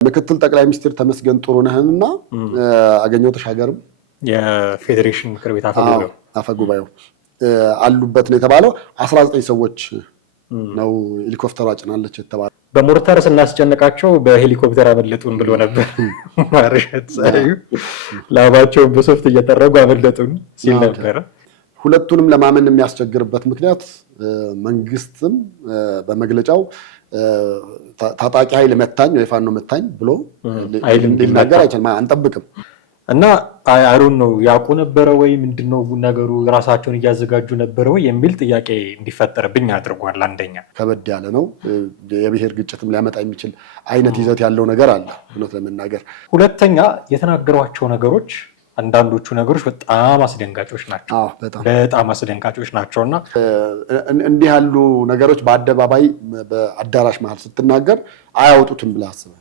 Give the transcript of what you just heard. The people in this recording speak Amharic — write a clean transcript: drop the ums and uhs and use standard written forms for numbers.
ምክትል ጠቅላይ ሚኒስትር ተመስገን ጥሩነህንና አገኘሁ ተሻገርም የፌዴሬሽን ምክር ቤት አፈጉባኤው አሉበት ነው የተባለው። 19 ሰዎች ነው ሄሊኮፕተሯ ጭናለች የተባለው። በሞርታር ስናስጨነቃቸው በሄሊኮፕተር አመለጡን ብሎ ነበር ማርሸት ሳዩ ላባቸው በሶፍት እየጠረጉ አመለጡን ሲል ነበር። ሁለቱንም ለማመን የሚያስቸግርበት ምክንያት መንግስትም በመግለጫው ታጣቂ ኃይል መታኝ ወይ ፋኖ መታኝ ብሎ ሊናገር አይችልም፣ አንጠብቅም። እና አይሩን ነው ያውቁ ነበረ ወይ ምንድነው ነገሩ ራሳቸውን እያዘጋጁ ነበረ ወይ የሚል ጥያቄ እንዲፈጠርብኝ አድርጓል። አንደኛ ከበድ ያለ ነው፣ የብሔር ግጭትም ሊያመጣ የሚችል አይነት ይዘት ያለው ነገር አለ ብሎት ለመናገር። ሁለተኛ የተናገሯቸው ነገሮች አንዳንዶቹ ነገሮች በጣም አስደንጋጮች ናቸው። በጣም አስደንጋጮች ናቸውና እንዲህ ያሉ ነገሮች በአደባባይ በአዳራሽ መሃል ስትናገር አያወጡትም ብለህ አስበህ